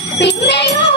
Pinay!